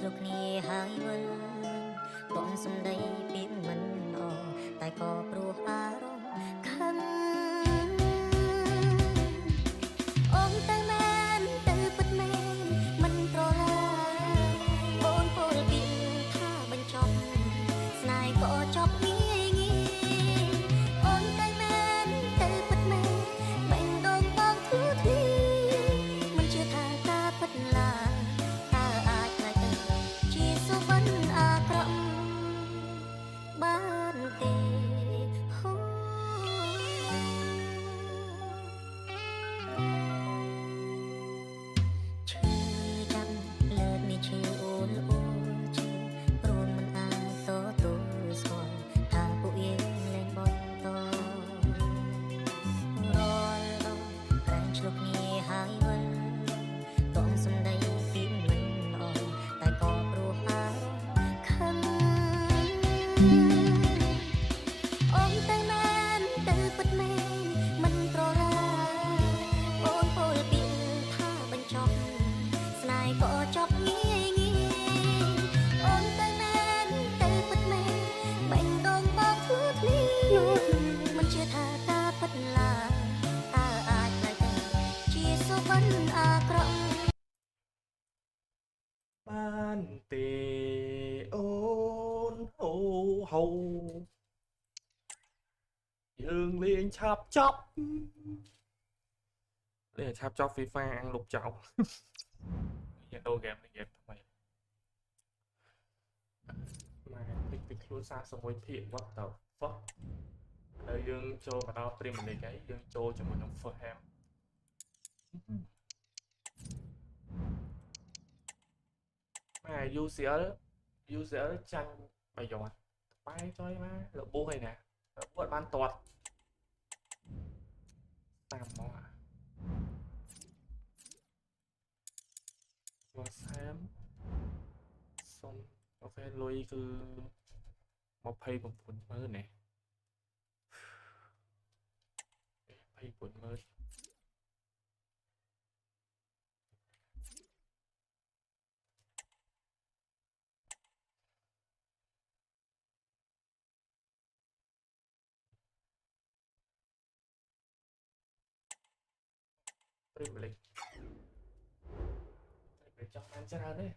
ឆ្លុះគ្នាហើយវិលបនសំដីពីមិនអតែក៏ព្រោះអារម្មណ៍ខឹងអូនទៅមែនទៅពិតមែនមិនប្រឡាអូនពោលពីថាបញ្ចប់ស្នេហ៍ក៏ចប់ងាយងាយអូនទៅមែនទៅពិតមែនបេះដូងបងធ្លុះធ្លាមិនជឿថាការពិតឡើយតើអាចខ្លាចទៅជាសុបិនអាក្រក់បានទេហូឈឺចាំលើកនេះឈឺអូនអូនឈឺព្រមមិនអាចទទួលស្គាល់ថាពួកយើងលែងបន្តរាល់ដងក្រែងឆ្លុះគ្នាហើយវិលតងសំដីពីមិនអតែក៏ព្រោះអារម្មណ៍ខឹងអូនទៅមែនទៅពិតមែនមិនប្រឡាអូនពោលពីថាបញ្ចប់ស្នេហ៍ក៏ចប់ងាយងាយអូនទៅមែនទៅពិតមែនបេះដូងបងធ្លុះធ្លាមិនជឿថាការពិតឡើយតើអាចខ្លាចទៅជាសុបិនអាក្រក់បានទេអូនហូហូយើងលេងឆាប់ចប់លេងឆាប់ចប់ FIFA អាំងលុបចោលយើងដូរហ្គេមនេះហ្គេមថ្មីម៉ែតិចពីខ្លួន41ភាគ what the fuck ហើយយើងចូលមកដល់ Premier League ហើយយើងចូលជាមួយនឹង Fulham ម៉ែ UCL ចាញ់ប្រយោជន៍បែរចុយម៉ែរបួសហើយណារបួសបានទាត់តាមមកFulham សុំអូខេលុយគឺ29,000ណា29,000ព្រីមលីកតែចង់បានច្រើនទេ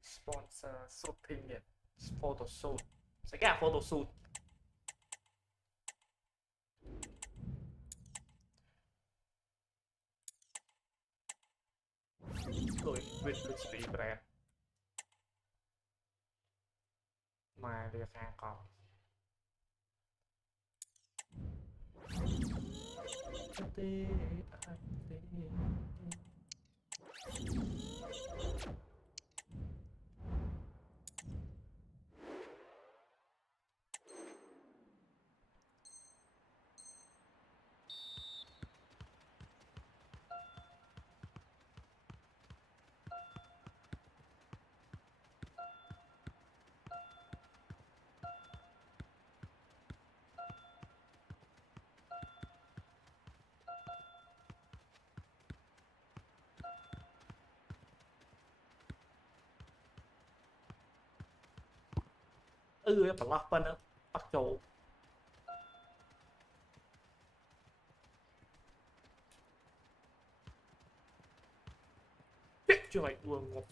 sponsor shooting it photo shoot ស្អីគេ photo shoot ដូចវិតដូចស្ទីប្រែម៉ែវាខាងកប់ទេអាចទេបន្លោះប៉ុណ្ណឹងអត់ចូលជួយដួលងប់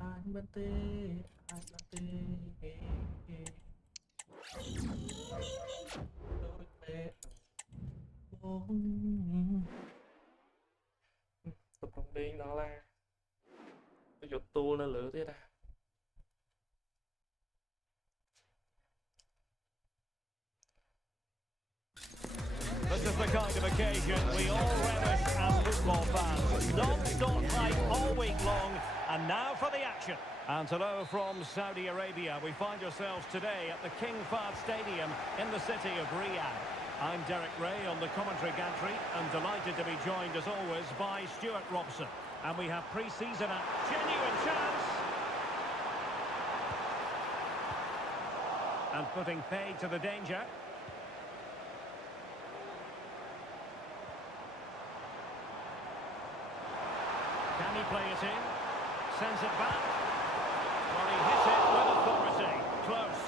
អាចមិនទេអាចមិនទេដូចពេអូកំពុងលេងដល់ឡាយកទូលនៅលើទៀតណា is the kind of occasion we all relish as football fans. Non-stop hype all week long, and now for the action. And hello from Saudi Arabia. We find ourselves today at the King Fahd Stadium in the city of Riyadh. I'm Derek Ray on the commentary gantry, and delighted to be joined as always by Stuart Robson. And we have pre-season at genuine chance. And putting paid to the danger. Can he play it in? Sends it back. Well, he hits it with authority. Close.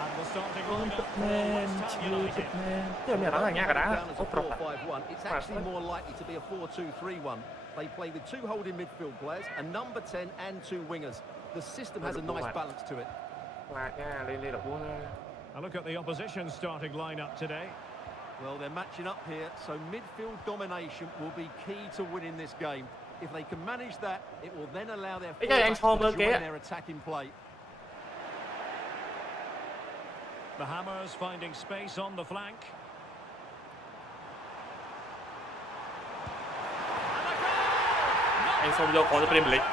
And the starting lineup for West Ham United. Tức là đá nha cả đá. Ốc rập. 4-5-1. It's actually more likely to be a 4-2-3-1. They play with two holding midfield players, a number 10 and two wingers. The system has a nice balance to it. Lạc nha, lên lên đập búa nha. A look at the opposition starting lineup today. Well, they're matching up here, so midfield domination will be key to winning this game. If they can manage that, it will then allow their fullbacks to join their attacking play. The Hammers finding space on the flank. Anh xông vô có cho Premier League.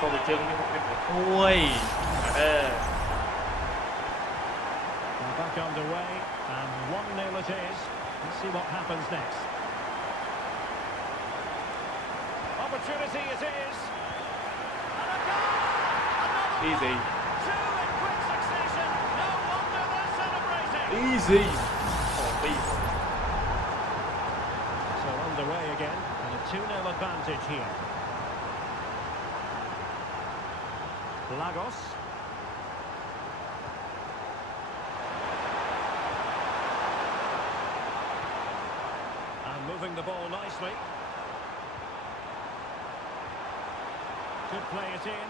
Xông được chân nhưng không ôi. Back underway, and 1-0 it is. Let's see what happens next. Opportunity it is. And a goal! Easy. Two in quick succession. No wonder they're celebrating. Easy. Oh, easy. So underway again, and a 2-0 advantage here. Lagos. Moving the ball nicely. Could play it in.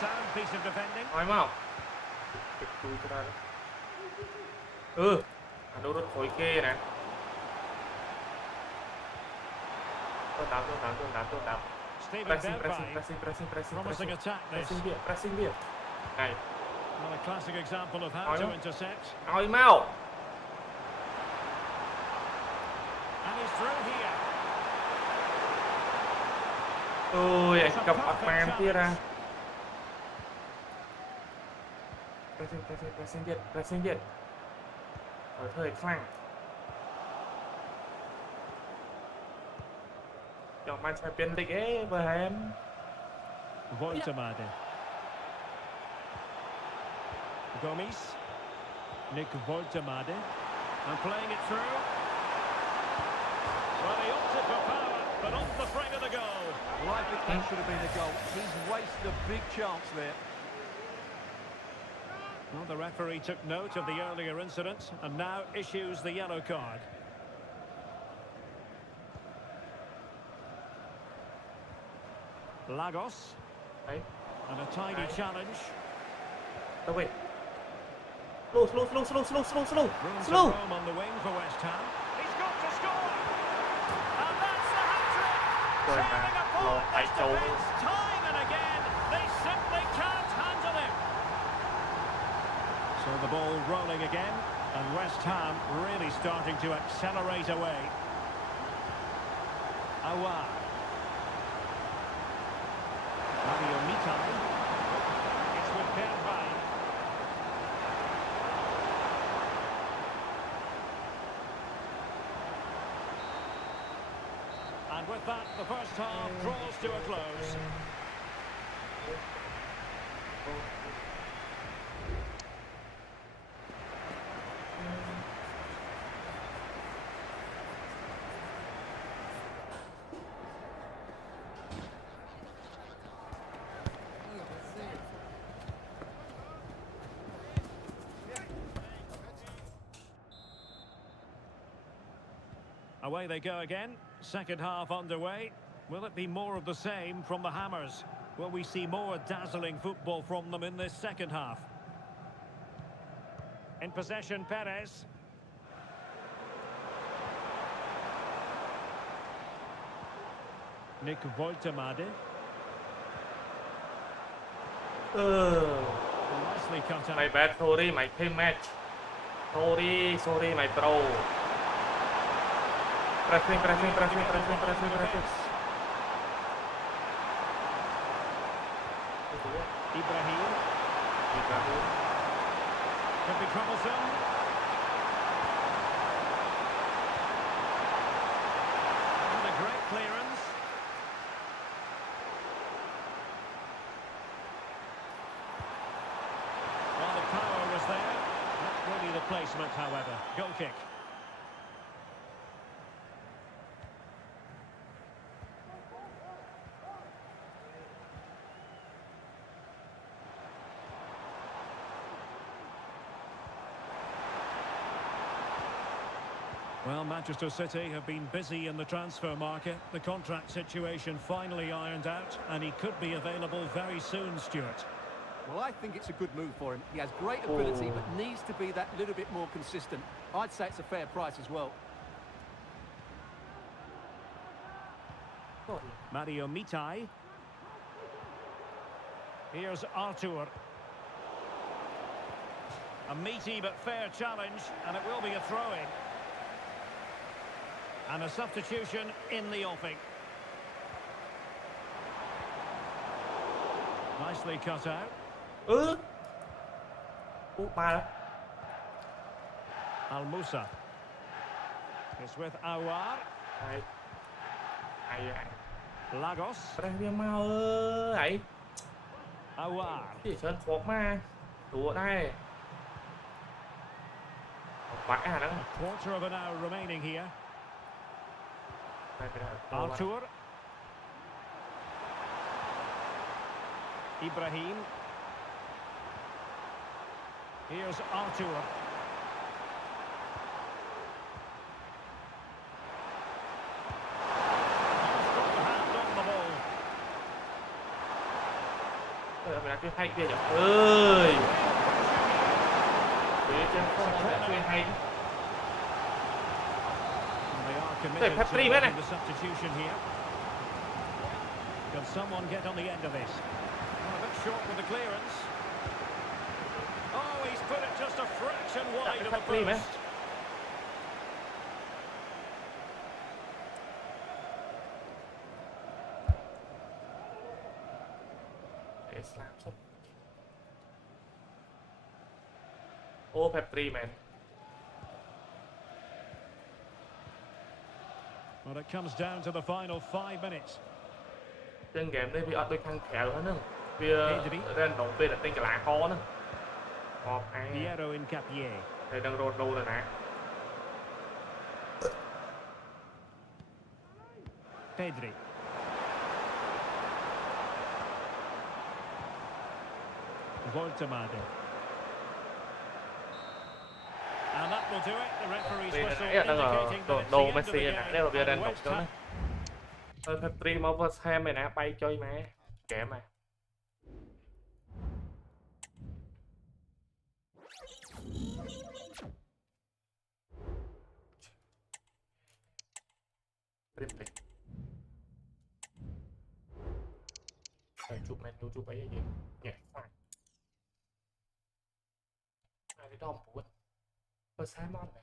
Sound piece of defending. Nói mau. Kịp chui cho ra. Anh đâu rất khối kê nè. Tôi đạp. Pressing. Promising attack this. Pressing biệt. Này. Well, a classic example of how to intercept. Nói mau. And he's through here. Ôi, anh cầm Akman kia ra. Pressing biệt. Ở thời phang. Chọn Man Champions League ấy, với em. Voitamade. Gomes, Nick Voitamade, and playing it through. Well, he opted for power, but off the frame of the goal. Well, I think that should have been the goal. He's wasted a big chance there. Well, the referee took note of the earlier incident and now issues the yellow card. Lagos. Đấy. And a tiny challenge. Đâu vậy? Slow. Room to roam on the wing for West Ham. He's got to score. And that's the hat-trick. Rồi mà, Turning a lo ball tay to trâu. wins time and again. They simply can't handle him. So the ball rolling again, and West Ham really starting to accelerate away. Awa. Mario Mitai. It's with Pichey. And with that, the first half draws to a close. Away they go again. Second half underway. Will it be more of the same from the Hammers? Will we see more dazzling football from them in this second half? In possession, Perez. Nick Voitamade. Nicely cut out. My bad, sorry, my team match. Sorry, my bro. Pressing. Ibrahim. Could be troublesome. And a great clearance. Well, the power was there. Not really the placement, however. Goal kick. Well, Manchester City have been busy in the transfer market. The contract situation finally ironed out, and he could be available very soon, Stuart. Well, I think it's a good move for him. He has great ability, but needs to be that little bit more consistent. I'd say it's a fair price as well. Mario Pichey. Here's Artur. A meaty but fair challenge, and it will be a throw-in. And a substitution in the offing. Nicely cut out. Al Musa. It's with Awar. Lagos. Awar. Chỉ sơn phốt mà. Đùa đây. Vãi hả nó. A quarter of an hour remaining here. Artur. Ibrahim. Here's Artur. Strong hand on the ball. Mình đã chơi hay kia nhỉ? Ơi. Trên không đã chơi hay. Committed to making the substitution here. Can someone get on the end of this? Well, a bit short with the clearance. Oh, he's put it just a fraction wide of the post. Oh, Pepri, man. Well, it comes down to the final 5 minutes. Trên game đây bị ở đôi khăn khéo hơn nữa. Vì lên động về là tên cái lá khó nữa. Ngọt ai. Piero in Capier. Đây đang rôn đâu rồi nè. Pedri. Voltemade. And that will do it. The referee's whistle indicating that it's the end of the game. And West Ham. Pepri mà West Ham này nè, bay chơi mà. Kém mà. Chụp menu chụp ấy gì nhẹ phải ai cái đom của Simon này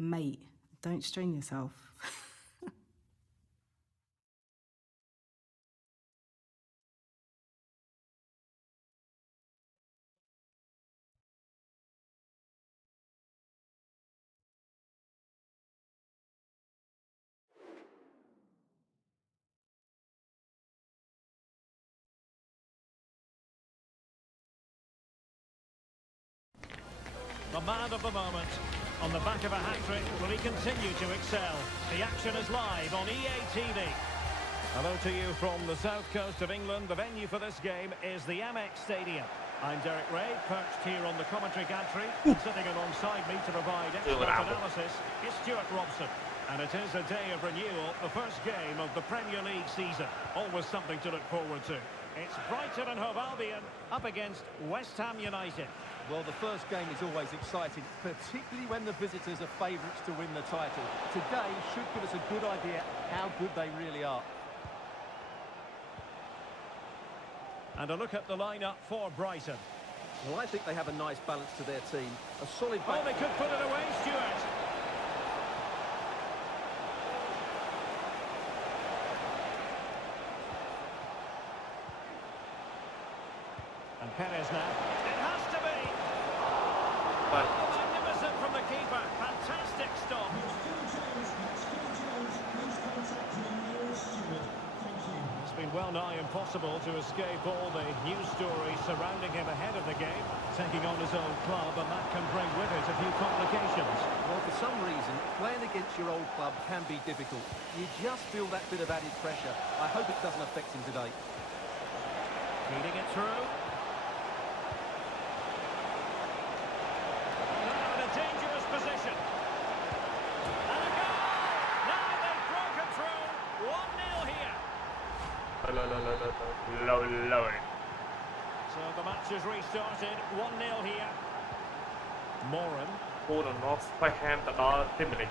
Mate, don't strain yourself. The man of the moment. On the back of a hat-trick, will he continue to excel? The action is live on EA TV. Hello to you from the south coast of England. The venue for this game is the Amex Stadium. I'm Derek Ray, perched here on the commentary gantry. Sitting alongside me to provide expert analysis is Stuart Robson. And it is a day of renewal, the first game of the Premier League season. Always something to look forward to. It's Brighton and Hove Albion up against West Ham United. Well, the first game is always exciting, particularly when the visitors are favourites to win the title. Today should give us a good idea how good they really are. And a look at the lineup for Brighton. Well, I think they have a nice balance to their team. A solid Oh, they could put it away, Stuart. And Perez now. It has to be. But Oh, magnificent from the keeper. Fantastic stop. It's been well nigh impossible to escape all the news stories surrounding him ahead of the game. Taking on his old club, and that can bring with it a few complications. Well, for some reason, playing against your old club can be difficult. You just feel that bit of added pressure. I hope it doesn't affect him today. Feeding it through. Now in a dangerous position. And a goal! Now they've broken through. 1-0 here. low. So the match is restarted. 1-0 here. Moran. គូននងស្បៃហាមទៅដល់ទីមនី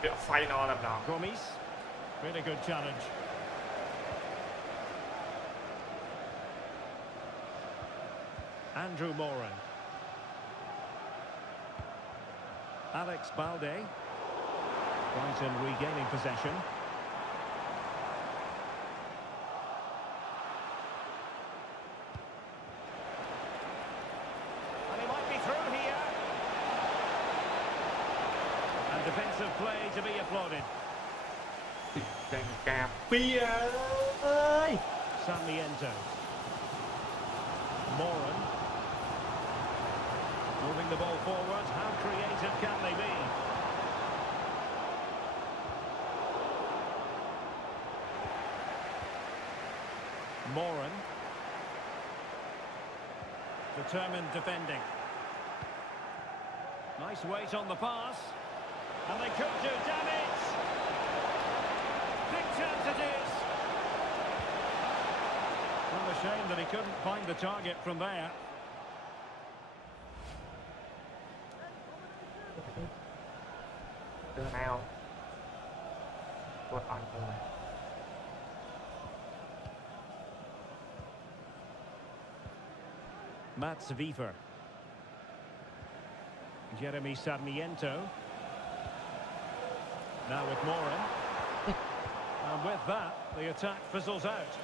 ពាក់ final តែម្ដង Gomes. Really good challenge. Andrew Moran. Alex Balde. Brighton regaining possession. And he might be through here. And defensive play to be applauded. ចាញ់ការពីអើយ Sarmiento. Moran. Moving the ball forward. How creative can they be? Moran. Determined defending. Nice weight on the pass. And they could do damage. Big chance it is. Well, a shame that he couldn't find the target from there. Đưa nào Tuột ẩn rồi Mats Wiever. Jeremy Sarmiento. Now with Moran. And with that, the attack fizzles out.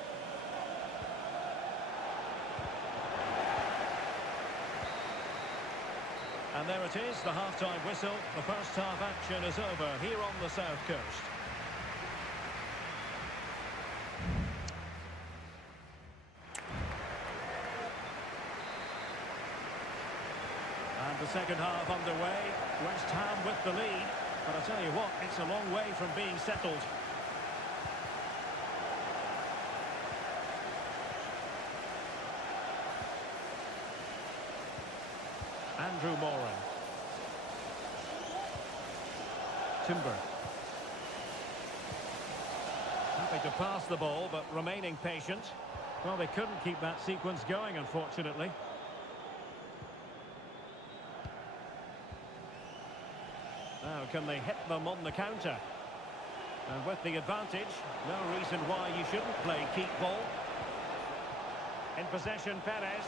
And there it is, the half-time whistle. The first half action is over here on the south coast. And the second half underway. West Ham with the lead. But I tell you what, it's a long way from being settled. Andrew Moran. Timber. Happy to pass the ball, but remaining patient. Well, they couldn't keep that sequence going, unfortunately. Now, can they hit them on the counter? And with the advantage, no reason why you shouldn't play keep ball. In possession, Perez.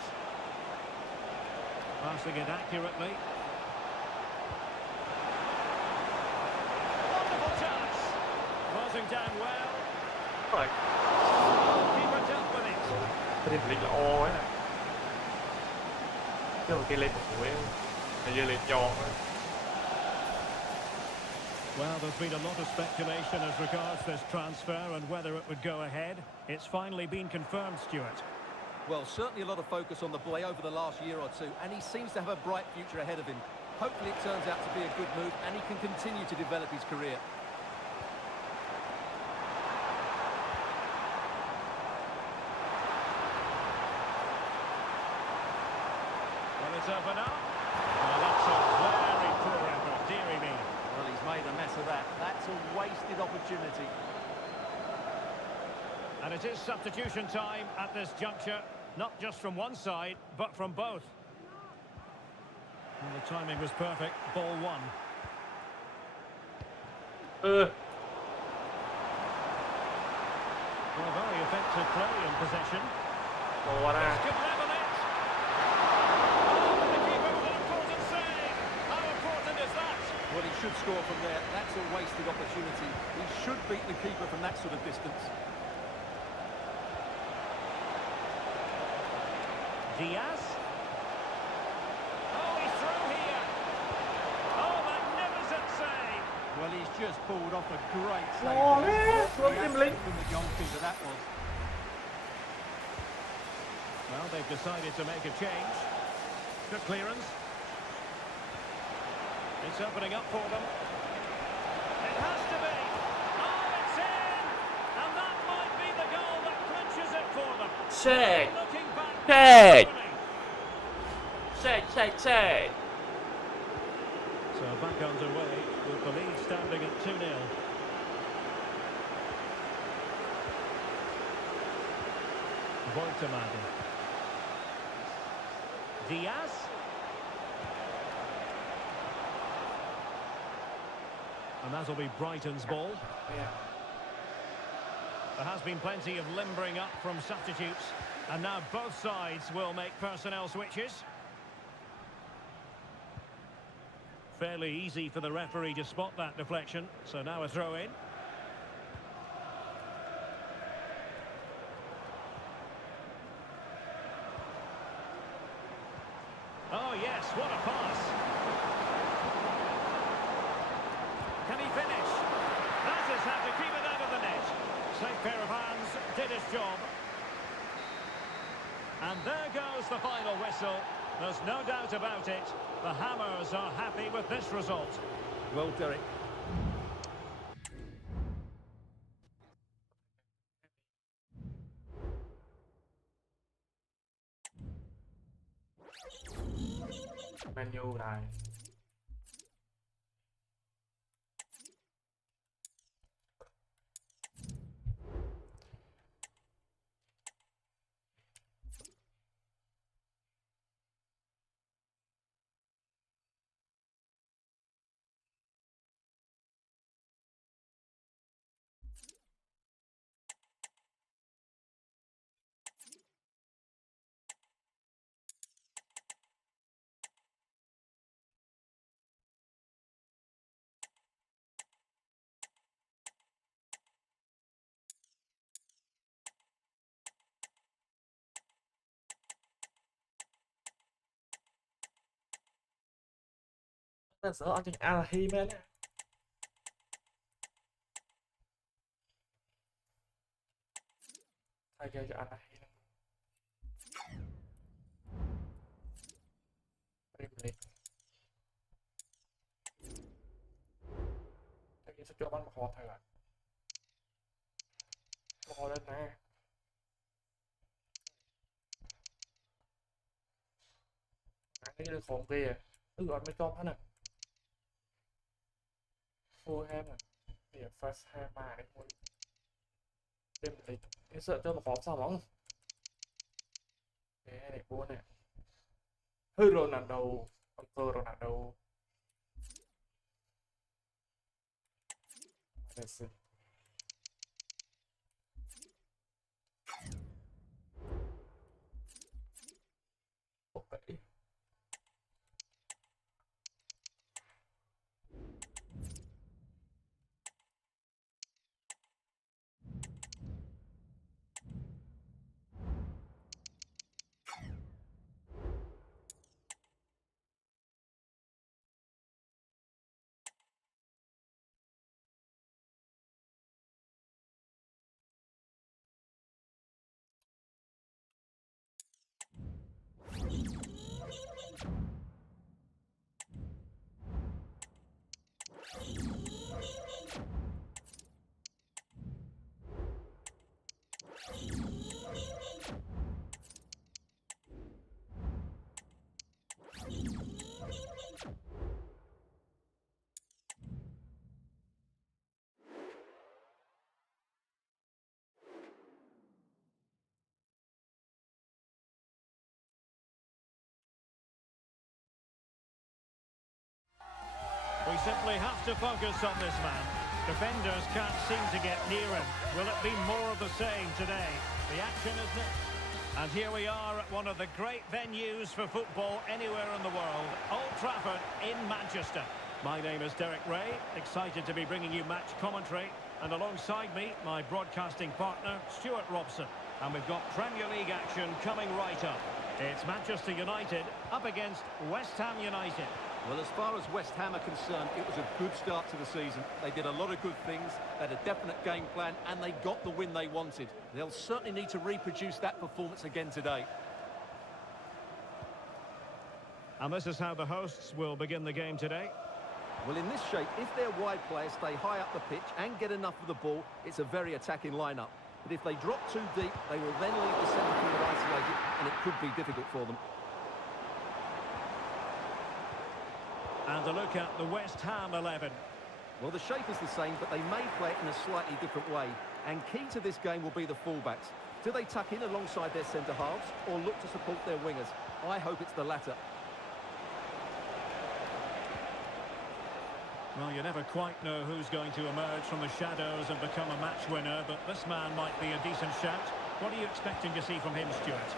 Passing it accurately. closing down well. Rồi. Keeper dealt with it. Premier League là O ấy. Chứ mà kia lên một buổi là như lên giòn ấy. Well, there's been a lot of speculation as regards this transfer and whether it would go ahead. It's finally been confirmed, Stuart. Well, certainly a lot of focus on the boy over the last year or two, and he seems to have a bright future ahead of him. Hopefully it turns out to be a good move and he can continue to develop his career. Well, it's open up. Well, that's a very poor effort, dearie me. Well, he's made a mess of that. That's a wasted opportunity. And it is substitution time at this juncture, not just from one side, but from both. Well, the timing was perfect. Ball one. Well, very effective play in possession. Ồ This ra. could level it. Oh, the keeper with an important save. How important is that? Well, he should score from there. That's a wasted opportunity. He should beat the keeper from that sort of distance. Diaz. Oh, he's through here. Oh, magnificent save. Well, he's just pulled off a great save. Ồ, there. xuống The Kim effort Linh. from the goalkeeper that was. Well, they've decided to make a change. Good clearance. It's opening up for them. It has to be. Oh, it's in! And that might be the goal that clinches it for them. Check. Looking back. Check. winning. Check. So back underway with the lead standing at 2-0. Voitemade. Diaz. And that'll be Brighton's ball. Yeah. There has been plenty of limbering up from substitutes. And now both sides will make personnel switches. Fairly easy for the referee to spot that deflection. So now a throw in. Oh yes, what a pass. Can he finish? That is how to keep it out of the net. Safe pair of hands, did his job. And there goes the final whistle. There's no doubt about it. The Hammers are happy with this result. Well, Derek. Man U này. Nó sợ anh Alahi men. Thay cho Alahi. Premier League. Tại vì sẽ cho bắn một hòn thôi rồi. Một hòn lên nè. Cái đường khổng kia. Gọi mấy con hết nè. Full ham nè. Bây giờ first ham mà đấy thôi. Premier League. Cái sợ cho một hòn sao bóng. Cái này buồn nè. Hư Ronaldo. Uncle Ronaldo. Let's see. Okay. We simply have to focus on this man. Defenders can't seem to get near him. Will it be more of the same today? The action is next. And here we are at one of the great venues for football anywhere in the world. Old Trafford in Manchester. My name is Derek Ray, excited to be bringing you match commentary. And alongside me, my broadcasting partner, Stuart Robson. And we've got Premier League action coming right up. It's Manchester United up against West Ham United. Well, as far as West Ham are concerned, it was a good start to the season. They did a lot of good things, they had a definite game plan, and they got the win they wanted. They'll certainly need to reproduce that performance again today. And this is how the hosts will begin the game today. Well, in this shape, if their wide players stay high up the pitch and get enough of the ball, it's a very attacking lineup. But if they drop too deep, they will then leave the centre forward isolated, and it could be difficult for them. And a look at the West Ham 11. Well, the shape is the same, but they may play it in a slightly different way. And key to this game will be the fullbacks. Do they tuck in alongside their centre halves or look to support their wingers? I hope it's the latter. Well, you never quite know who's going to emerge from the shadows and become a match winner, but this man might be a decent shout. What are you expecting to see from him, Stuart?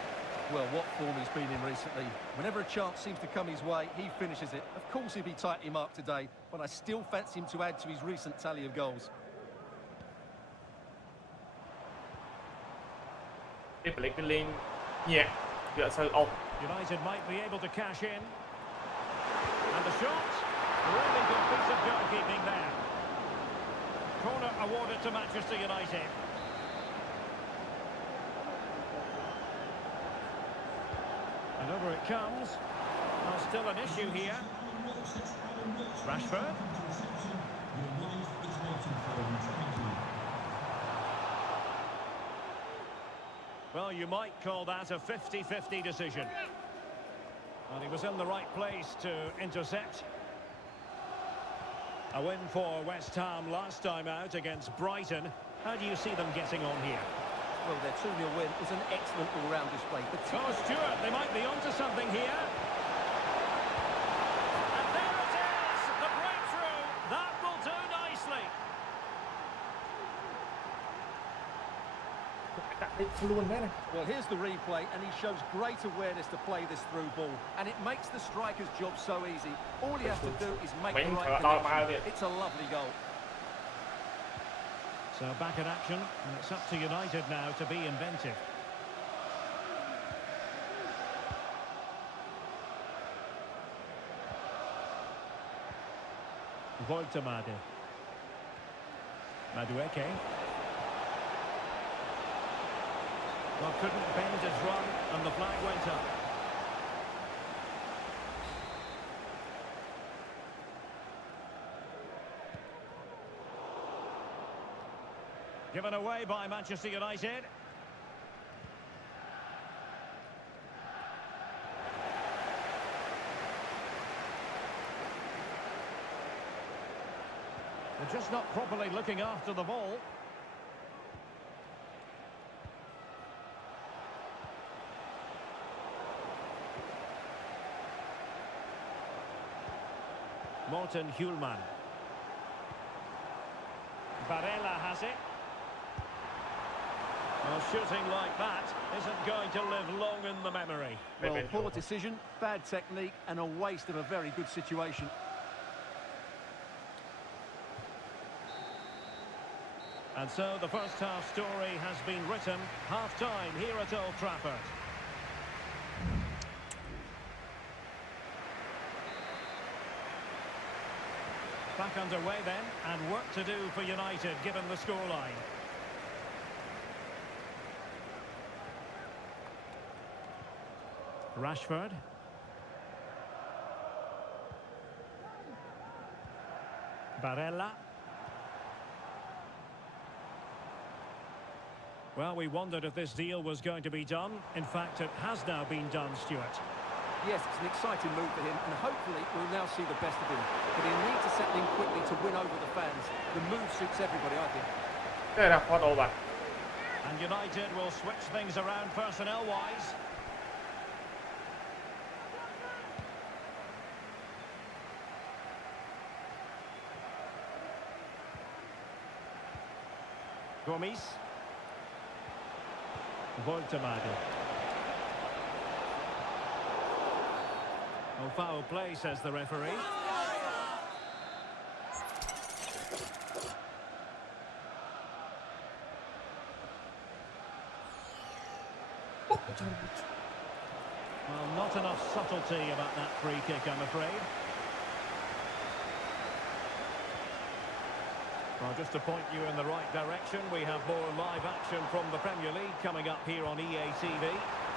Well, what form he's been in recently. Whenever a chance seems to come his way, he finishes it. Of course he'll be tightly marked today, but I still fancy him to add to his recent tally of goals. United might be able to cash in. And the shot. Really good piece of goalkeeping there. Corner awarded to Manchester United. And over it comes. Well, still an issue here. Rashford. Well, you might call that a 50-50 decision. And he was in the right place to intercept. A win for West Ham last time out against Brighton. How do you see them getting on here? Well, their 2-0 win was an excellent all-round display. Oh, Stuart, they might be onto something here. And there it is, the breakthrough. That will do nicely. Well, here's the replay, and he shows great awareness to play this through ball. And it makes the striker's job so easy. All he has to do is make the right connection. It's a lovely goal. So back in action, and it's up to United now to be inventive. Voltemade. Madueke. Well, couldn't bend his run, and the flag went up. Given away by Manchester United. They're just not properly looking after the ball. Morten Hjulman. Barella has it. Well, shooting like that isn't going to live long in the memory. Well, poor decision, bad technique, and a waste of a very good situation. And so the first half story has been written. Half-time here at Old Trafford. Back underway then, and work to do for United given the scoreline. Rashford. Barella. Well, we wondered if this deal was going to be done. In fact, it has now been done, Stuart. Yes, it's an exciting move for him, and hopefully we'll now see the best of him. But he'll need to settle in quickly to win over the fans. The move suits everybody, I think. And United will switch things around personnel-wise. Gomis. Voltemade. Oh, foul play, says the referee. Well, not enough subtlety about that free kick, I'm afraid. Well, just to point you in the right direction, we have more live action from the Premier League coming up here on EA TV.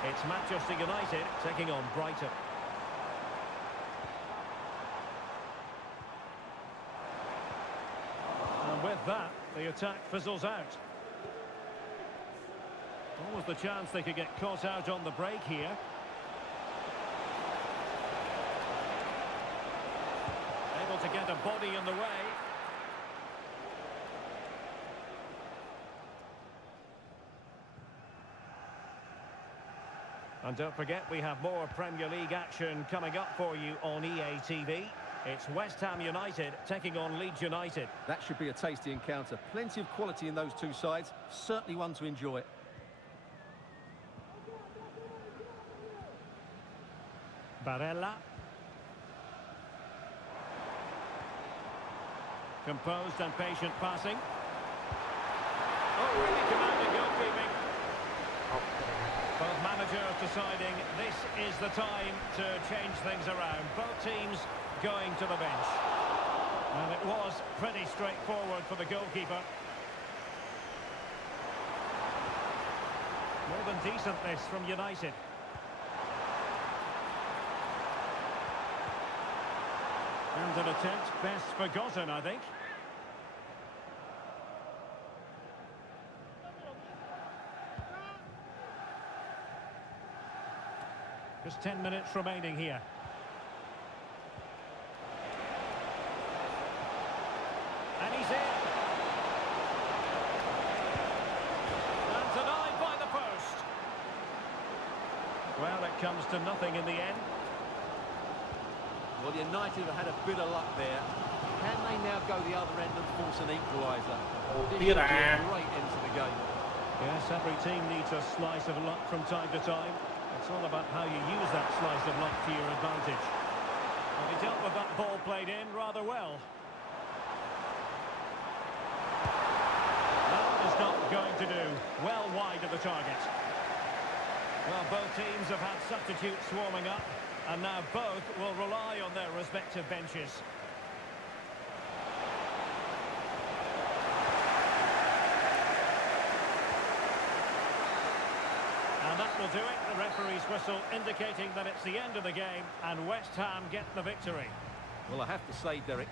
It's Manchester United taking on Brighton. And with that, the attack fizzles out. Always the chance they could get caught out on the break here. Able to get a body in the way. And don't forget, we have more Premier League action coming up for you on EA TV. It's West Ham United taking on Leeds United. That should be a tasty encounter. Plenty of quality in those two sides. Certainly one to enjoy. Barella. Composed and patient passing. Oh, really commanding goalkeeping. Both managers deciding this is the time to change things around. Both teams going to the bench. And it was pretty straightforward for the goalkeeper. More than decent this from United. And an attempt best forgotten, I think. Just 10 minutes remaining here. And he's in. And denied by the post. Well, it comes to nothing in the end. Well, United have had a bit of luck there. Can they now go the other end and force an equaliser? This should be a great end to the game. Yes, every team needs a slice of luck from time to time. It's all about how you use that slice of luck to your advantage. Well, he dealt with that ball played in rather well. That is not going to do. Well wide of the target. Well, both teams have had substitutes warming up, and now both will rely on their respective benches. And that will do it. The referee's whistle indicating that it's the end of the game, and West Ham get the victory. Well, I have to say, Derek,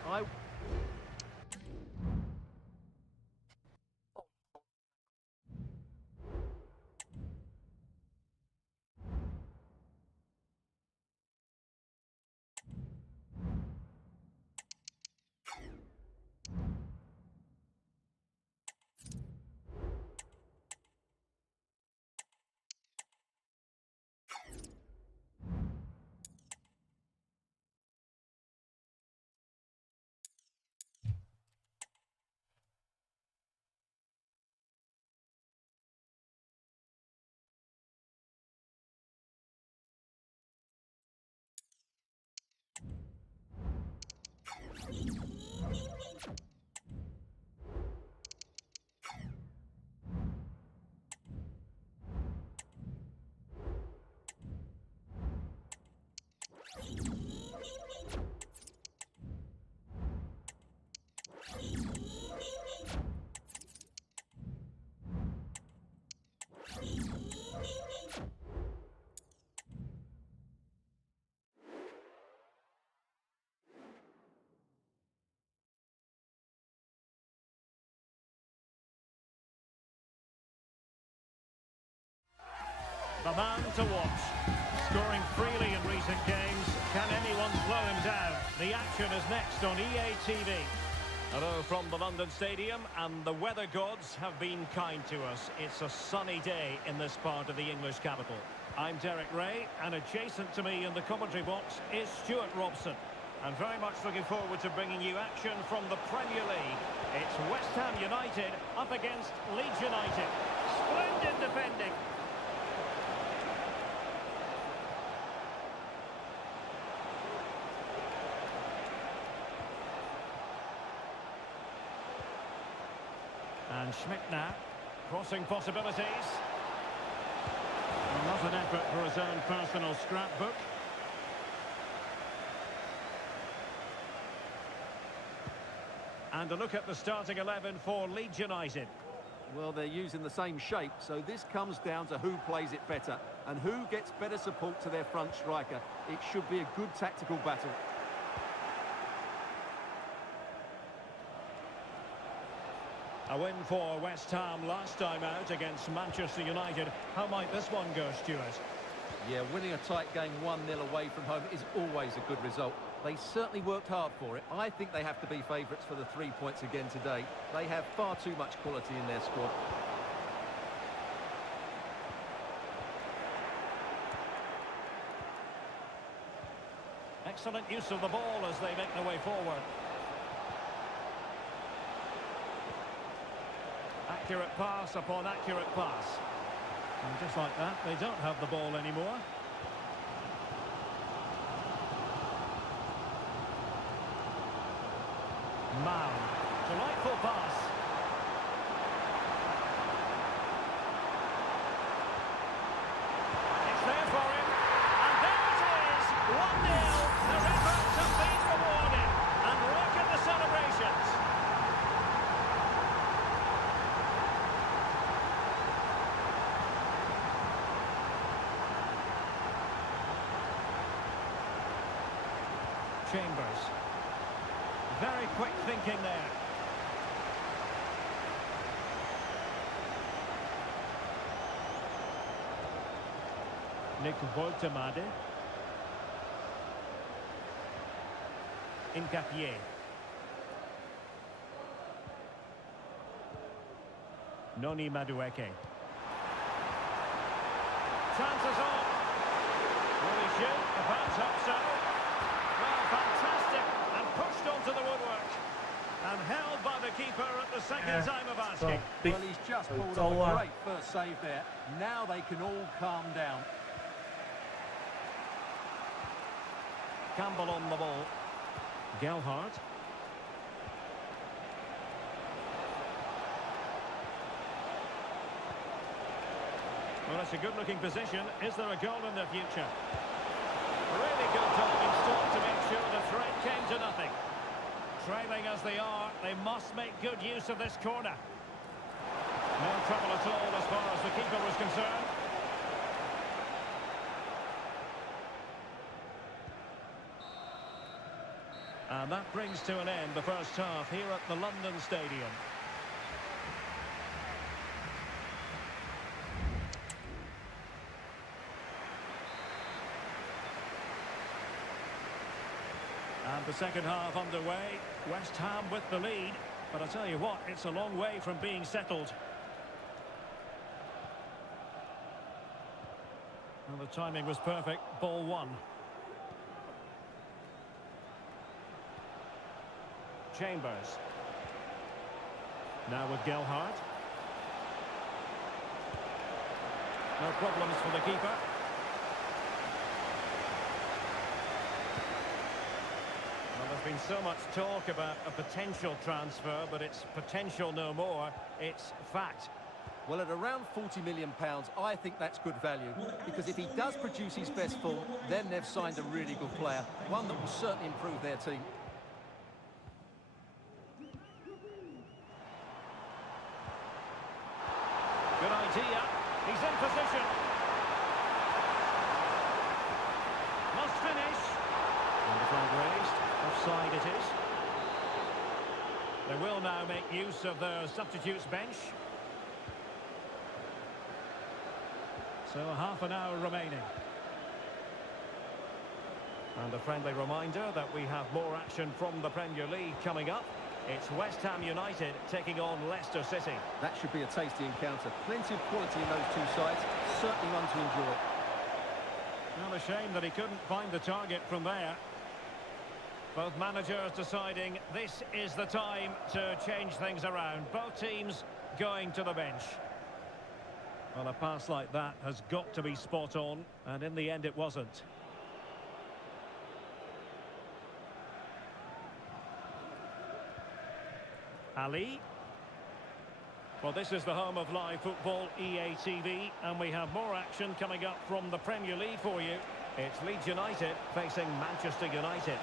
The man to watch. Scoring freely in recent games. Can anyone slow him down? The action is next on EA TV. Hello from the London Stadium, and the weather gods have been kind to us. It's a sunny day in this part of the English capital. I'm Derek Ray, and adjacent to me in the commentary box is Stuart Robson. and very much looking forward to bringing you action from the Premier League. It's West Ham United up against Leeds United. Splendid defending. And Schmidt now, crossing possibilities. Not an effort for his own personal scrapbook. And a look at the starting 11 for Leeds United. Well, they're using the same shape, so this comes down to who plays it better and who gets better support to their front striker. It should be a good tactical battle. A win for West Ham last time out against Manchester United. How might this one go, Stuart? Yeah, winning a tight game 1-0 away from home is always a good result. They certainly worked hard for it. I think they have to be favourites for the 3 points again today. They have far too much quality in their squad. Excellent use of the ball as they make their way forward. Accurate pass upon accurate pass. And just like that, they don't have the ball anymore. Mount. Delightful pass. It's there for him. And there it is. 1-0. Their efforts have been rewarded. And look at the celebrations. Chambers. Very quick thinking there. Nick Voltemade. Incapié. Noni Madueke. Chances on. Will he shoot? Perhaps hope so. Well, fantastic, and pushed onto the woodwork. And held by the keeper at the second time of asking. Well, he's just pulled off a great first save there. Now they can all calm down. Campbell on the ball. Gelhardt. Well, it's a good-looking position. Is there a goal in the future? Really good diving stop to make sure the threat came to nothing. Trailing as they are, they must make good use of this corner. No trouble at all as far as the keeper was concerned. And that brings to an end the first half here at the London Stadium. And the second half underway. West Ham with the lead. But I tell you what, it's a long way from being settled. And the timing was perfect. Ball one. Chambers. Now with Gelhardt. No problems for the keeper. Well, there's been so much talk about a potential transfer, but it's potential no more. It's fact. Well, at around £40 million, I think that's good value. Because if he does produce his best form, then they've signed a really good player. One that will certainly improve their team. Good idea. He's in position. Must finish. And the flag raised. Offside it is. They will now make use of their substitutes bench. So half an hour remaining. And a friendly reminder that we have more action from the Premier League coming up. It's West Ham United taking on Leicester City. That should be a tasty encounter. Plenty of quality in those two sides. Certainly one to enjoy. Well, a shame that he couldn't find the target from there. Both managers deciding this is the time to change things around. Both teams going to the bench. Well, a pass like that has got to be spot on, and in the end it wasn't. Ali. Well, this is the home of live football, EA TV, and we have more action coming up from the Premier League for you. It's Leeds United facing Manchester United.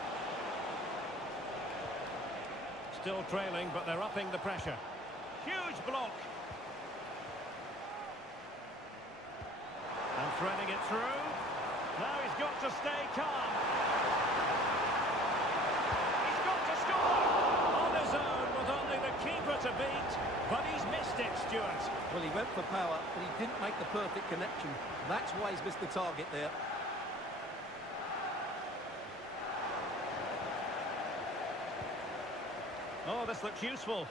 Still trailing, but they're upping the pressure. Huge block. And threading it through. Now he's got to stay calm. He's got to score! On his own with only the keeper to beat, but he's missed it, Stuart. Well, he went for power, but he didn't make the perfect connection. That's why he's missed the target there. Oh, this looks useful.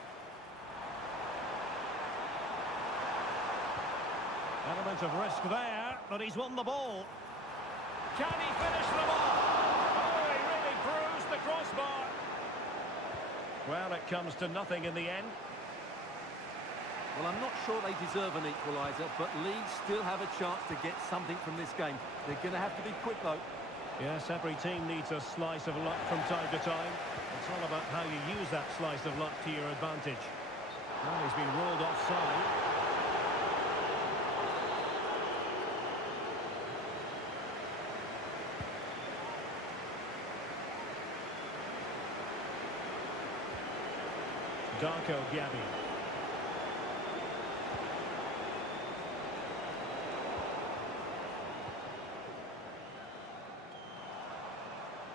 Element of risk there, but he's won the ball. Can he finish the ball? Oh, he really bruised the crossbar. Well, it comes to nothing in the end. Well, I'm not sure they deserve an equaliser, but Leeds still have a chance to get something from this game. They're going to have to be quick, though. Yes, every team needs a slice of luck from time to time. It's all about how you use that slice of luck to your advantage. Well, he's been ruled offside. Darko Gabby.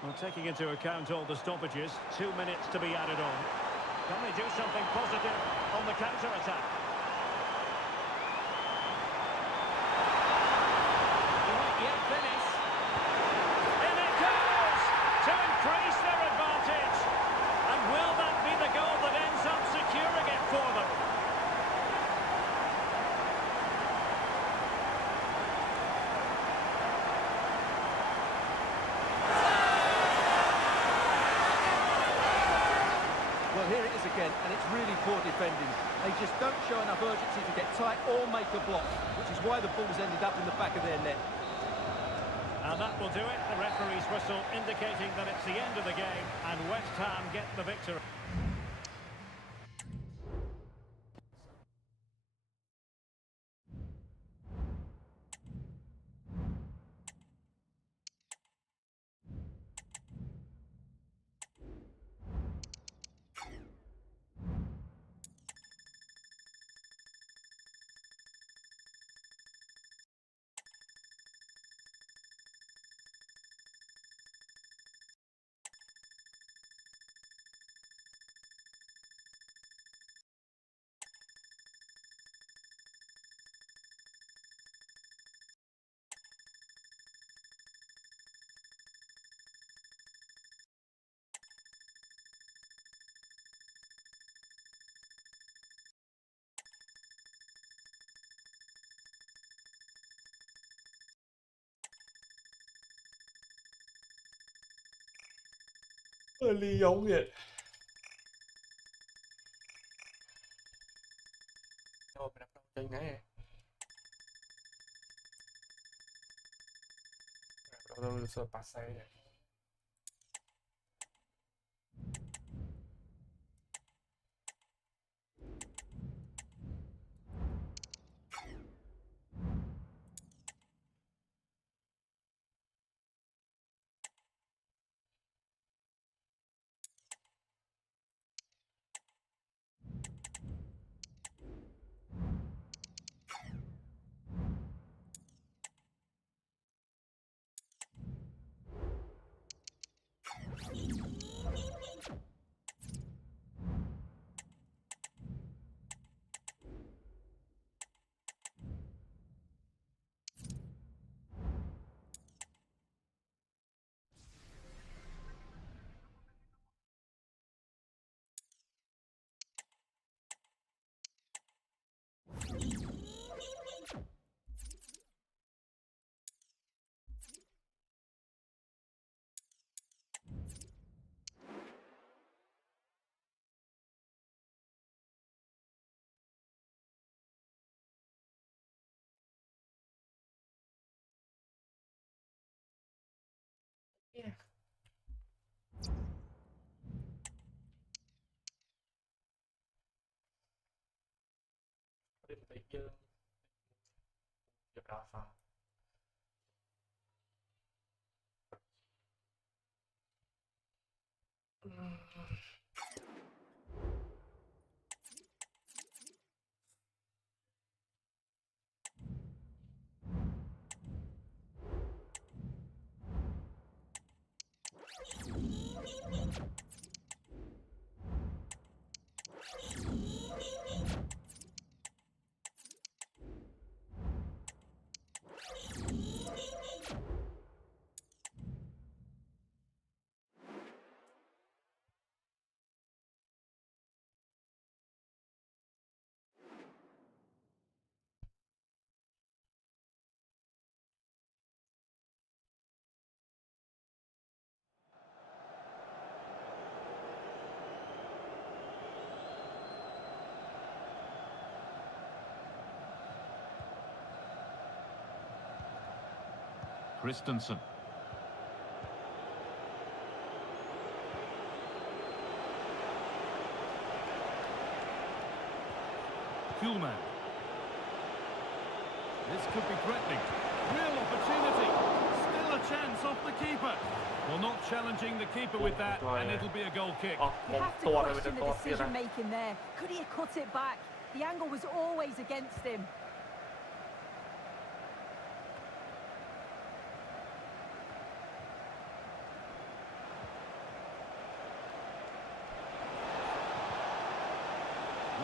Well, taking into account all the stoppages, 2 minutes to be added on. Can they do something positive on the counter-attack? He might yet finish. In it goes! To increase their advantage! And will that be the goal that ends up securing it for them? Well, here it is again, and it's really poor defending. They just don't show enough urgency to get tight or make a block, which is why the ball's ended up in the back of their net. And that will do it. The referee's whistle indicating that it's the end of the game, and West Ham get the victory. Ly giống vậy. Rồi mình đập chân này. Đâu sợ passe này. Đểយើងយកដល់សោះ Christensen. Kuhlman. This could be threatening. Real opportunity. Still a chance off the keeper. Well, not challenging the keeper with that, and it'll be a goal kick. You have to question the decision-making there. Could he have cut it back? The angle was always against him.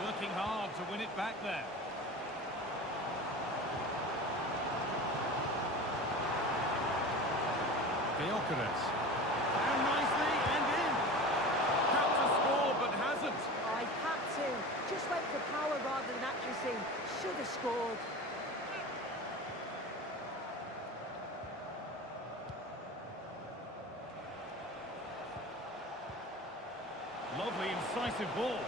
Working hard to win it back there. Gyökeres. Down nicely and in. Had to score but hasn't. I had to. Just went for power rather than accuracy. Should have scored. Lovely incisive ball.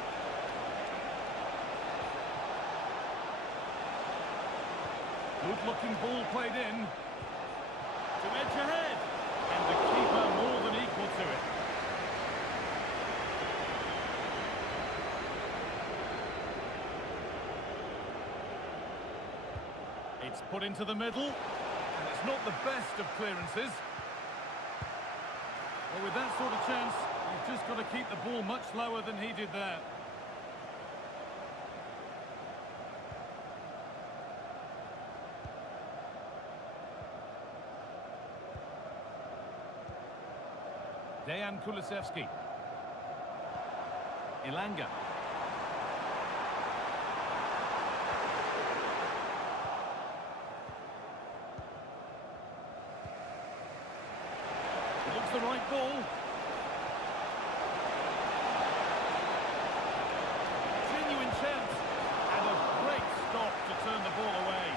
Good-looking ball played in. To edge ahead. And the keeper more than equal to it. It's put into the middle. And it's not the best of clearances. Well, with that sort of chance, you've just got to keep the ball much lower than he did there. Dejan Kulusevski. Ilanga. Looks the right ball. Genuine chance. And a great stop to turn the ball away.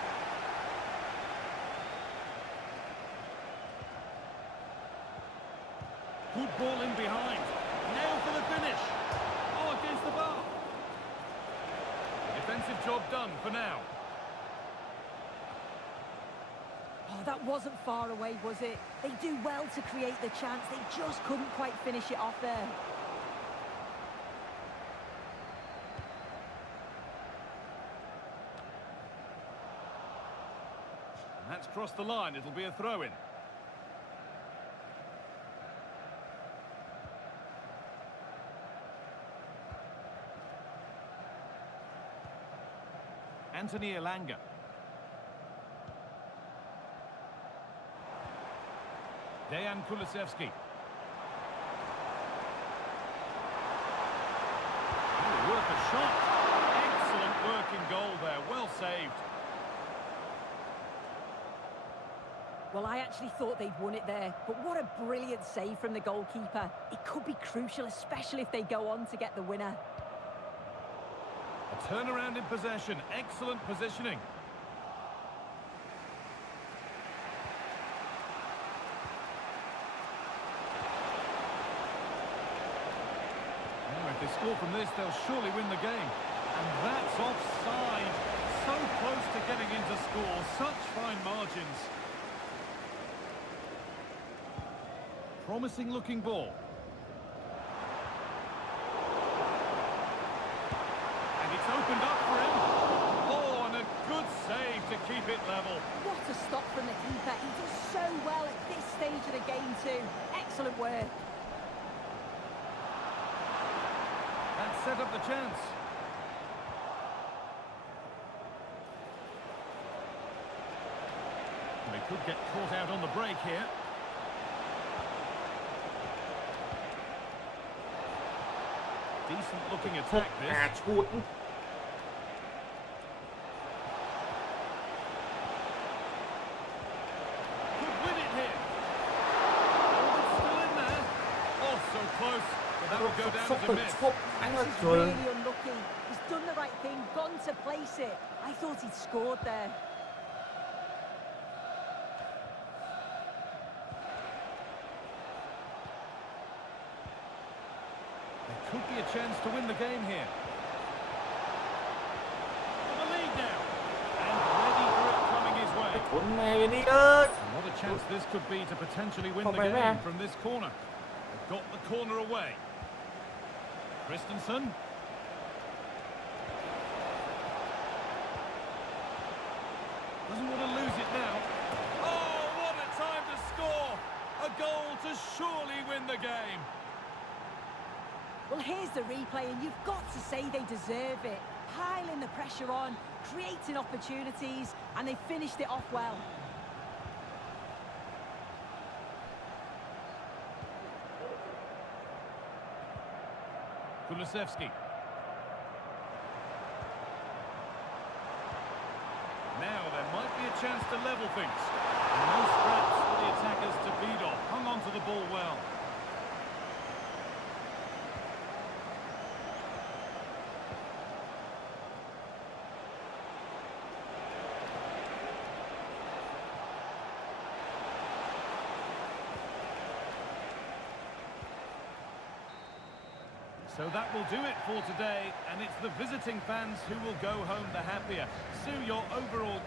Good ball in behind. Now for the finish. Oh, against the bar. Defensive job done for now. Oh, that wasn't far away, was it? They do well to create the chance. They just couldn't quite finish it off there. And that's crossed the line. It'll be a throw-in. Anthony Ilanga. Dejan Kulusevski. Worth a shot. Excellent work in goal there. Well saved. Well, I actually thought they'd won it there, but what a brilliant save from the goalkeeper. It could be crucial, especially if they go on to get the winner. A turnaround in possession. Excellent positioning. If they score from this, they'll surely win the game. And that's offside. So close to getting into score. Such fine margins. Promising looking ball. And it's opened up for him. Oh, set up the chance. They could get caught out on the break here. Decent looking attack this. ឈួត Could win it here. Oh, it's still in there. Oh, so close. But that will go down សុក as ទៅ a miss. ឈប់អញ This ទៅ is ជុល really unlucky. He's done the right thing, gone to place it. I thought he'd scored there. There could be a chance to win the game here. For the lead now. And ready for it coming his way. គុណម៉ែវានេះអើយ And what a chance this could be to potentially win Không the phải game mà. from this corner. They've got the corner away. Christensen. Doesn't want to lose it now. Oh, what a time to score! A goal to surely win the game. Well, here's the replay, and you've got to say they deserve it. Piling the pressure on, creating opportunities, and they finished it off well. Kulusevski. Now there might be a chance to level things. And no scraps for the attackers to beat off. Hung on to the ball well. So that will do it for today, and it's the visiting fans who will go home the happier. Sue, your overall...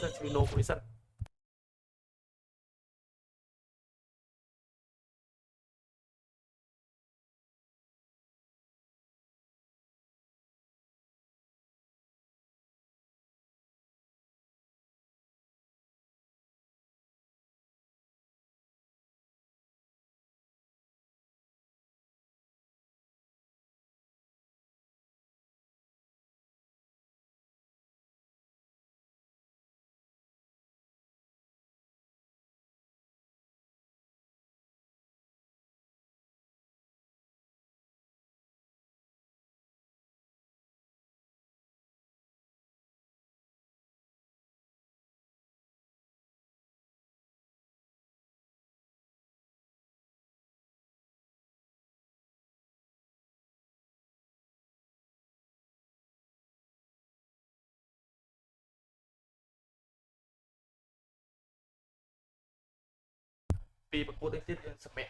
Chắc chỉ nổ với sân. Vì một cuộc đánh tiết sập mẹ.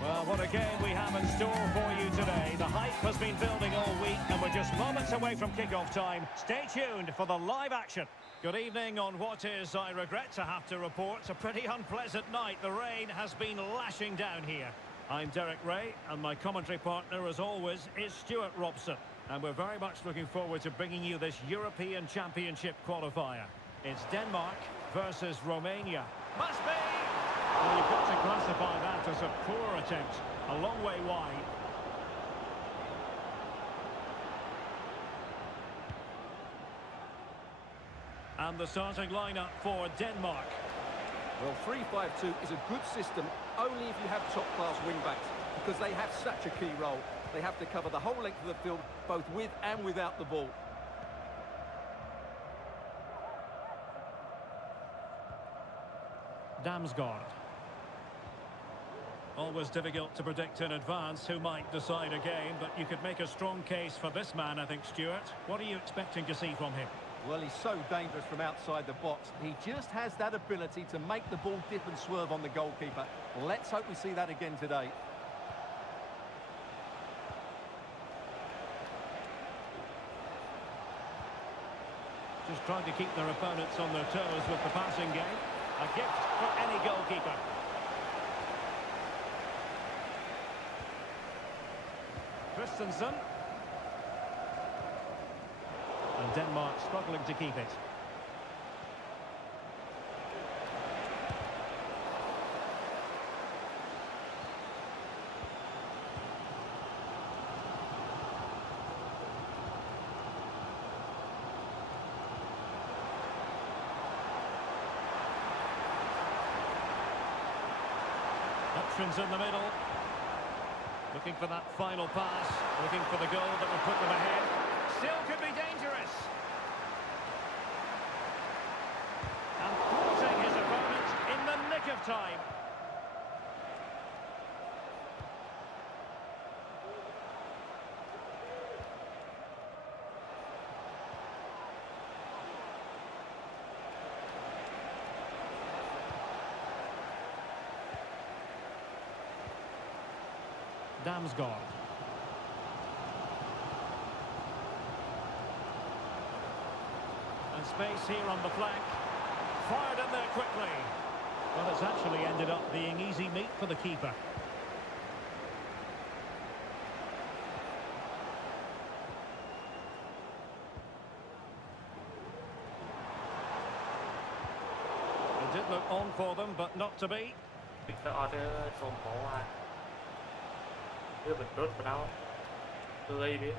Well, what a game we have in store for you today. The hype has been building all week, and we're just moments away from kick-off time. Stay tuned for the live action. Good evening on what is, I regret to have to report, a pretty unpleasant night. The rain has been lashing down here. I'm Derek Ray, and my commentary partner, as always, is Stuart Robson. And we're very much looking forward to bringing you this European Championship qualifier. It's Denmark versus Romania. Must be! Well, you've got to classify that as a poor attempt. A long way wide. And the starting lineup for Denmark. Well, 3-5-2 is a good system only if you have top-class wing-backs, because they have such a key role. They have to cover the whole length of the field, both with and without the ball. Damsgaard. Always difficult to predict in advance who might decide a game, but you could make a strong case for this man, I think, Stuart. What are you expecting to see from him? Well, he's so dangerous from outside the box. He just has that ability to make the ball dip and swerve on the goalkeeper. Let's hope we see that again today. Just trying to keep their opponents on their toes with the passing game. A gift for any goalkeeper. Christensen. And Denmark struggling to keep it. Options in the middle. Looking for that final pass. Looking for the goal that will put them ahead. Still could be dangerous. And thwarting his opponent in the nick of time. Damsgaard. And space here on the flank. Fired in there quickly. Well, it's actually ended up being easy meat for the keeper. It did look on for them, but not to be. Victor Order ส่งบอลว่าเพื่อเป็นรถไปแล้วเลยพี่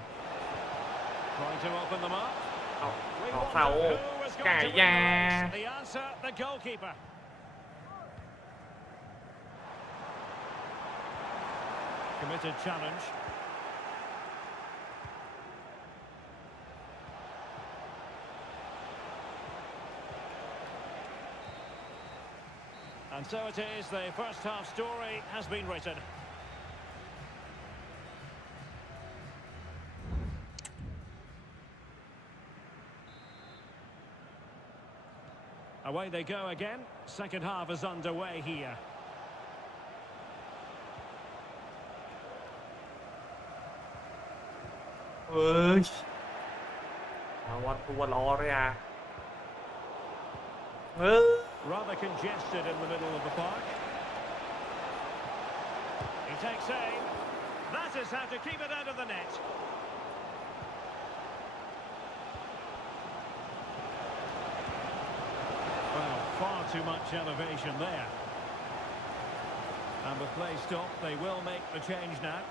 Trying to open them up. เอา We เอา wonder เสา who was ไก่ going to ยา win. The answer, the goalkeeper. Committed challenge. And so it is, the first half story has been written. Away they go again. Second half is underway here. ơi quanh quanh lo đấy à Rather congested in the middle of the park. He takes aim. That is how to keep it out of the net. Well, far too much elevation there. And with play stopped, they will make the change now.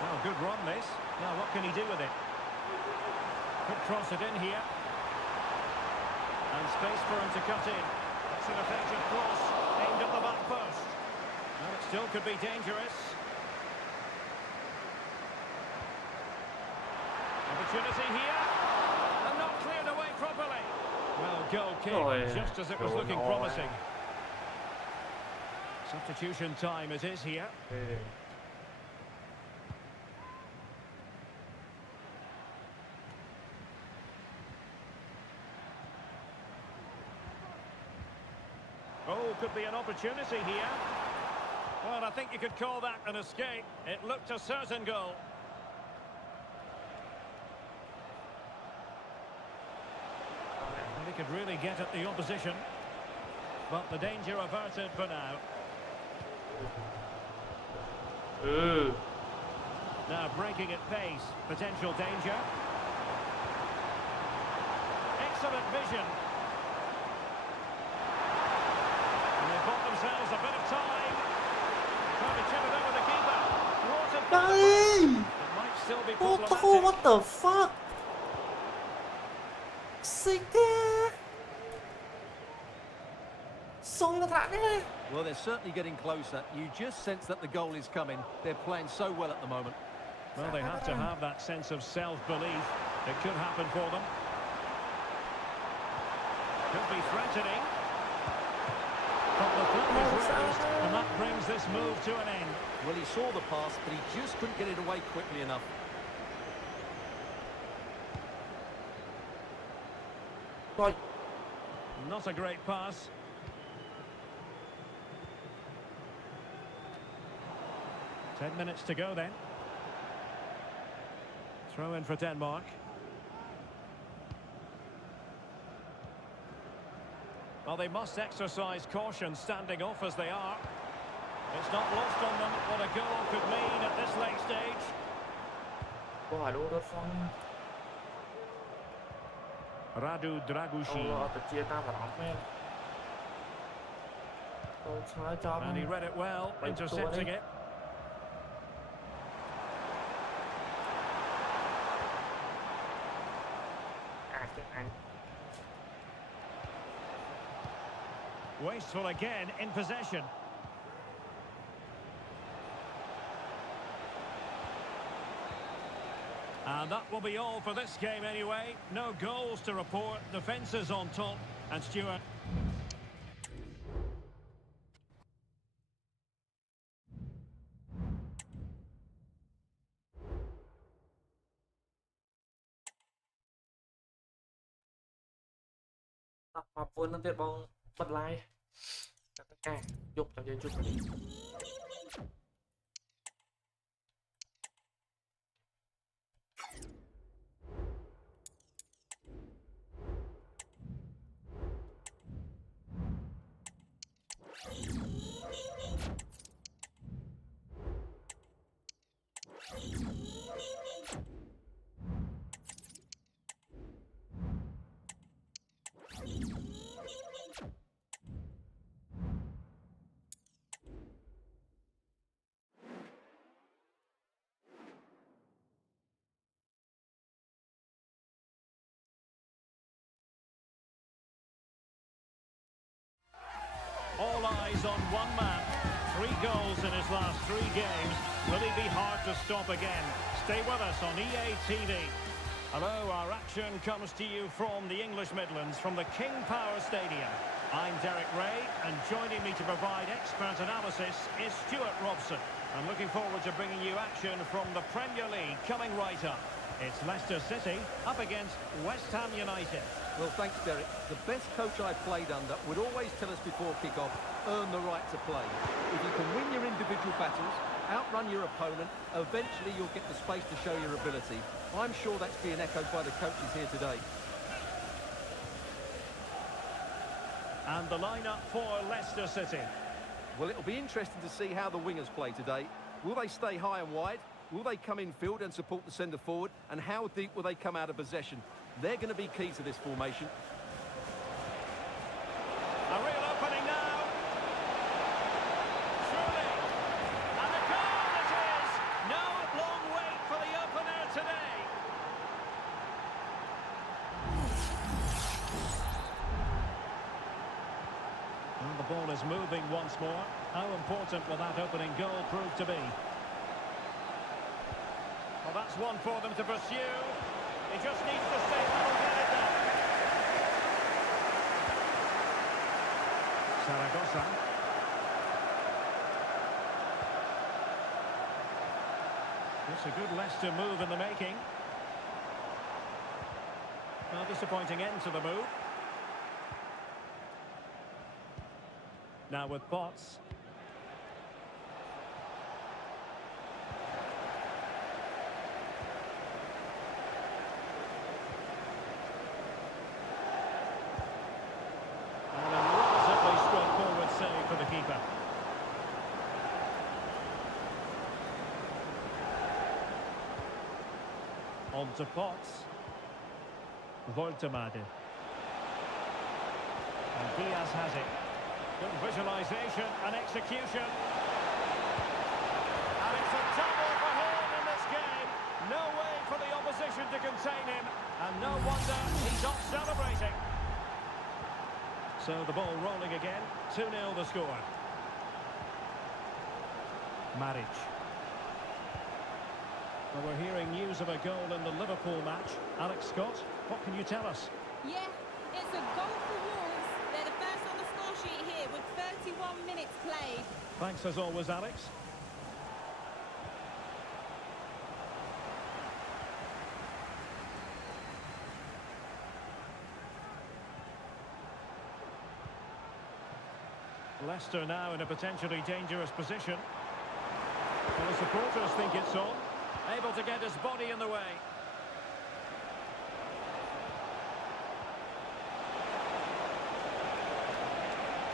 Oh, good run this. Now what can he do with it? Could cross it in here. And space for him to cut in. That's an effective cross aimed at the back post. Well, it still could be dangerous. Opportunity here. And not cleared away properly. Well, goal kick, just as it was looking promising. Substitution time it is here. Oh, could be an opportunity here. Well, I think you could call that an escape. It looked a certain goal. And they could really get at the opposition. But the danger averted for now. Now breaking at pace. Potential danger. Excellent vision. And they've bought themselves a bit of time. Trying to chip it over the keeper. thwarted by the เฮ้ย pass. It might still be โอ้โห problematic. what the fuck สิแกส่งมาทางนี้ Well, they're certainly getting closer. You just sense that the goal is coming. They're playing so well at the moment. Well, they have to have that sense of self-belief. It could happen for them. Could be threatening. But the flick is raised, and that brings this move to an end. Well, he saw the pass, but he just couldn't get it away quickly enough. Rồi. Not a great pass. Ten minutes to go then. Throw in for Denmark. Well, they must exercise caution standing off as they are. It's not lost on them what a goal could mean at this late stage. Câu hỏi đua đối phương. Radu Dragushi. Câu tự chia ta và đóng em. Câu trái cho And he read it well, Bánh intercepting tua it. cái anh. Wasteful again in possession. And that will be all for this game anyway. No goals to report. Defences on top. And Stuart. Mà vươn lên tiết bóng bật lại. Tất cả dục trong chơi chụp đi. All eyes on one man. 3 goals in his last 3 games. Will he be hard to stop again? Stay with us on EA TV. Hello, our action comes to you from the English Midlands, from the King Power Stadium. I'm Derek Ray, and joining me to provide expert analysis is Stuart Robson. I'm looking forward to bringing you action from the Premier League coming right up. It's Leicester City up against West Ham United. Well, thanks, Derek. The best coach I played under would always tell us before kick-off, earn the right to play. If you can win your individual battles, outrun your opponent, eventually you'll get the space to show your ability. I'm sure that's being echoed by the coaches here today. And the lineup for Leicester City. Well, it'll be interesting to see how the wingers play today. Will they stay high and wide? Will they come in field and support the centre forward? And how deep will they come out of possession? They're going to be key to this formation. A real opening now. Surely. And a goal it is. No long wait for the opener today. And the ball is moving once more. How important will that opening goal prove to be? Well, that's one for them to pursue. He just needs to stay level headed now. Zaragoza. It's a good Leicester move in the making. Well, disappointing end to the move. Now with Potts. And a relatively straightforward save for the keeper. On to Potts. Voltemade. And Diaz has it. Good visualisation and execution. And it's a double contain him, and no wonder he's off celebrating. So the ball rolling again, 2-0 the score. Maric. Well, we're hearing news of a goal in the Liverpool match. Alex Scott, what can you tell us? Yeah, it's a goal for Wolves. They're the first on the score sheet here with 31 minutes played. Thanks as always, Alex. Leicester now in a potentially dangerous position. Well, the supporters think it's on. Able to get his body in the way.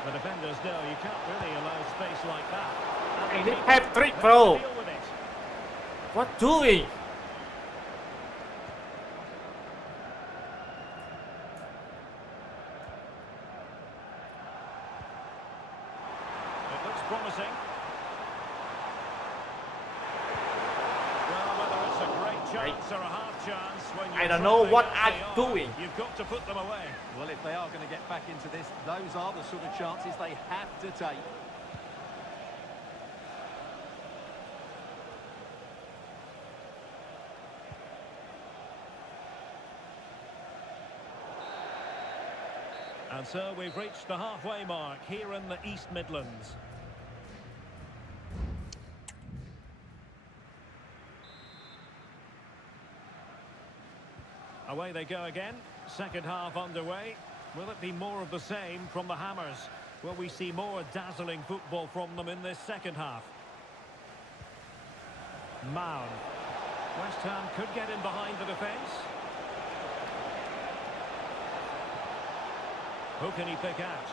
The defenders know you can't really allow space like that. And they they need have to three, deal bro. with it. What doing? It looks promising. Well, whether it's a great chance or a half chance, when I you're don't know trailing what as I'm they are, doing. You've got to put them away. Well, if they are going to get back into this, those are the sort of chances they have to take. And so we've reached the halfway mark here in the East Midlands. Away they go again. Second half underway. Will it be more of the same from the Hammers? Will we see more dazzling football from them in this second half? Mound. West Ham could get in behind the defence. Who can he pick out?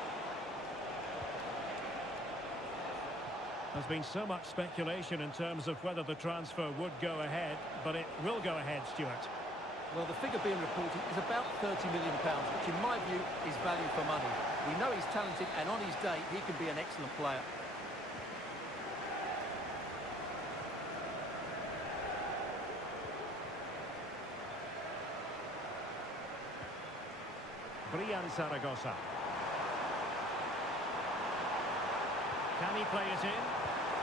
There's been so much speculation in terms of whether the transfer would go ahead, but it will go ahead, Stuart. Well, the figure being reported is about £30 million, which in my view is value for money. We know he's talented, and on his day, he can be an excellent player. Brian Zaragoza. Can he play it in?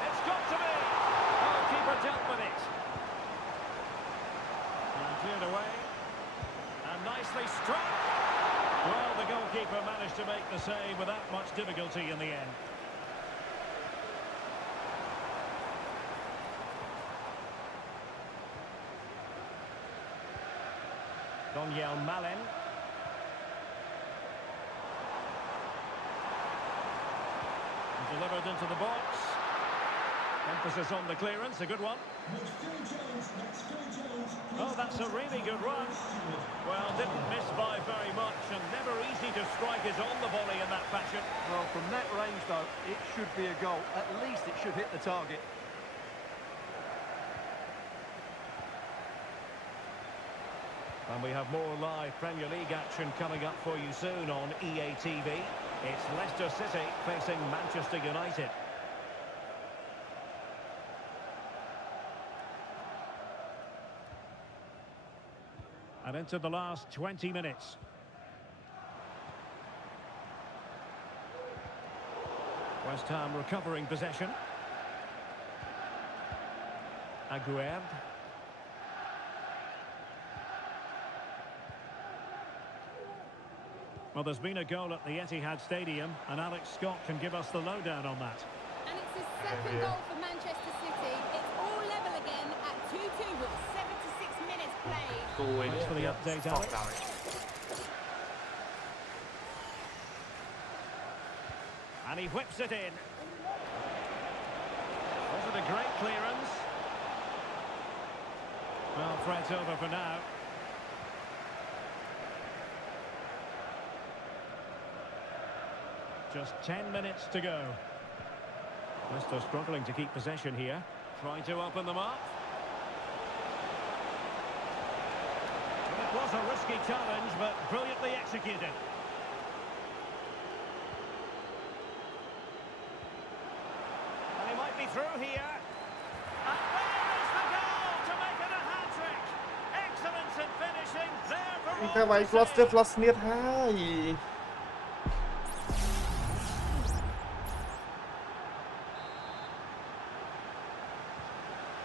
It's got to be! Oh, keeper dealt with it. And cleared away. And nicely struck. Well, the goalkeeper managed to make the save without much difficulty in the end. Daniel Malen. Delivered into the box. Emphasis on the clearance, a good one. Oh, that's a really good run. Well, didn't miss by very much, and never easy to strike his on the volley in that fashion. Well, from that range, though, it should be a goal. At least it should hit the target. And we have more live Premier League action coming up for you soon on EA TV. It's Leicester City facing Manchester United. And into the last 20 minutes. West Ham recovering possession. Aguerd. Well, there's been a goal at the Etihad Stadium, and Alex Scott can give us the lowdown on that. And it's his second goal for Manchester City. It's all level again at 2-2 with 76 minutes played. Thanks for the update, Alex. And he whips it in. Was it a great clearance? Well, threat's over for now. Just 10 minutes to go. Leicester struggling to keep possession here. Trying to open them up. Well, it was a risky challenge, but brilliantly executed. And he might be through here. And there is the goal to make it a hat-trick. Excellence in finishing. มีแค่ไว้ฟลอสเตอร์ฟลอสเนียให้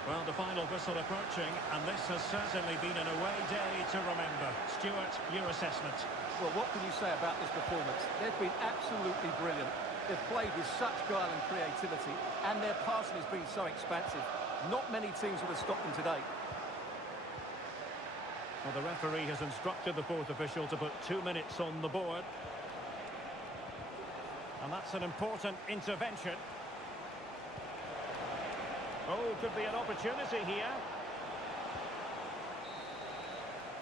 Well, the final whistle approaching, and this has certainly been an away day to remember. Stuart, your assessment? Well, what can you say about this performance? They've been absolutely brilliant. They've played with such guile and creativity, and their passing has been so expansive. Not many teams would have stopped them today. Well, the referee has instructed the fourth official to put 2 minutes on the board. And that's an important intervention. Oh, could be an opportunity here.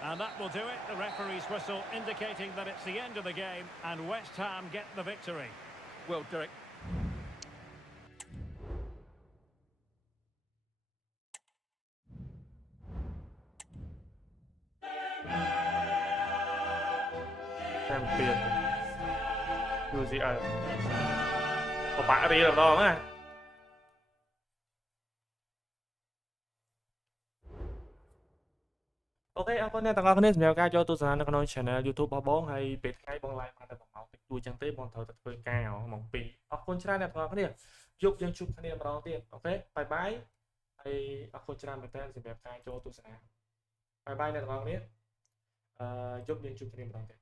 And that will do it. The referee's whistle indicating that it's the end of the game and West Ham get the victory. Well, Derek. Champion UCL ក៏បាក់រីម្ដងណា អូខេអរគុណអ្នកទាំងអស់គ្នាសម្រាប់ការចូលទស្សនានៅក្នុង Channel YouTube របស់បងហើយពេលថ្ងៃបង live បានតែ1ម៉ោងតិចតួចចឹងទេបងត្រូវតែធ្វើការម៉ោង2អរគុណច្រើនអ្នកទាំងអស់គ្នាយប់យើងជួបគ្នាម្ដងទៀតអូខេបាយបាយហើយអរគុណច្រើនមែនតើសម្រាប់ការចូលទស្សនាបាយបាយអ្នកទាំងអស់គ្នាយប់យើងជួបគ្នាម្ដងទៀត